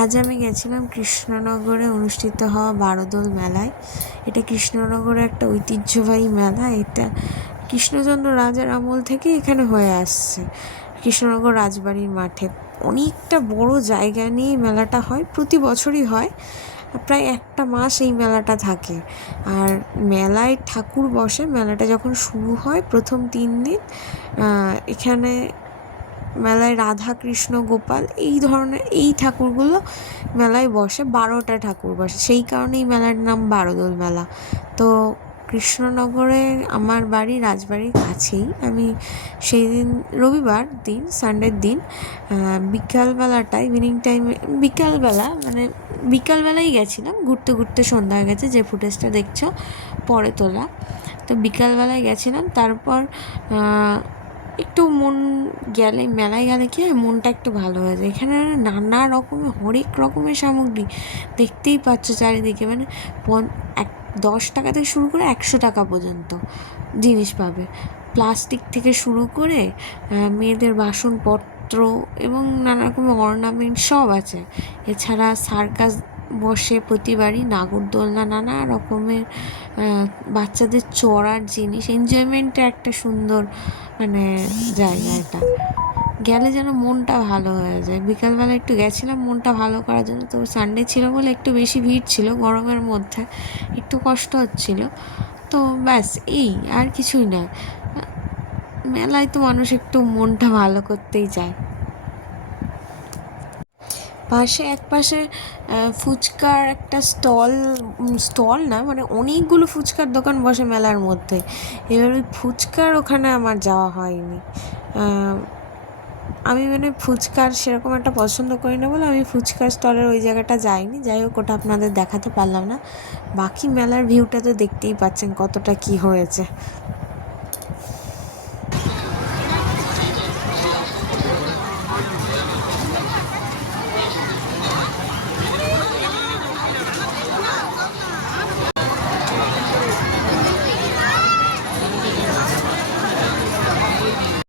আজ আমি গেছিলাম কৃষ্ণনগরে অনুষ্ঠিত হওয়া বারোদোল মেলায়। এটা কৃষ্ণনগরে একটা ঐতিহ্যবাহী মেলা। এটা কৃষ্ণচন্দ্র রাজার আমল থেকে এখানে হয়ে আসছে। কৃষ্ণনগর রাজবাড়ির মাঠে অনেকটা বড় জায়গা নিয়ে মেলাটা হয়, প্রতি বছরই হয়। প্রায় একটা মাস এই মেলাটা থাকে। আর মেলায় ঠাকুর বসে। মেলাটা যখন শুরু হয় প্রথম 3 দিন এখানে মেলায় রাধা কৃষ্ণ গোপাল এই ধরনের এই ঠাকুরগুলো মেলায় বসে। 12টা ঠাকুর বসে, সেই কারণেই মেলার নাম বারোদোল মেলা। তো কৃষ্ণনগরে আমার বাড়ি রাজবাড়ির কাছেই। আমি সেই দিন রবিবার দিন, সানডের দিন বিকালবেলাটা, ইভিনিং টাইমে, বিকালবেলাই গেছিলাম। ঘুরতে ঘুরতে সন্ধ্যা হয়ে গেছে, যে ফুটেজটা দেখছো পরে তোলা। তো বিকালবেলায় গেছিলাম। তারপর একটু মেলায় গেলে কি হয়, মনটা একটু ভালো হয়ে যায়। এখানে নানা রকমের হরেক রকমের সামগ্রী দেখতেই পাচ্ছ চারিদিকে। 10 টাকা থেকে শুরু করে 100 টাকা পর্যন্ত জিনিস পাবে। প্লাস্টিক থেকে শুরু করে মেয়েদের বাসনপত্র এবং নানা রকমের অর্নামেন্ট সব আছে। এছাড়া সার্কাস বসে প্রতিবারই, নাগরদোলনা, নানা রকমের বাচ্চাদের চড়ার জিনিস, এনজয়মেন্টের একটা সুন্দর জায়গা এটা। গেলে যেন মনটা ভালো হয়ে যায়। বিকালবেলা একটু গেছিলাম মনটা ভালো করার জন্য। তো সানডে ছিল বলে একটু বেশি ভিড় ছিল, গরমের মধ্যে একটু কষ্ট হচ্ছিল। তো ব্যাস, এই আর কিছুই নয়। মেলায় তো মানুষ একটু মনটা ভালো করতেই চায়। এক পাশে ফুচকার একটা স্টল না, অনেকগুলো ফুচকার দোকান বসে মেলার মধ্যে। এবার ওই ফুচকার ওখানে আমার যাওয়া হয়নি। আমি ফুচকার সেরকম একটা পছন্দ করি না বলে আমি ফুচকার স্টলের ওই জায়গাটা যাইনি। যাই হোক, ওটা আপনাদের দেখাতে পারলাম না। বাকি মেলার ভিউটা তো দেখতেই পাচ্ছেন কতটা কি হয়েছে।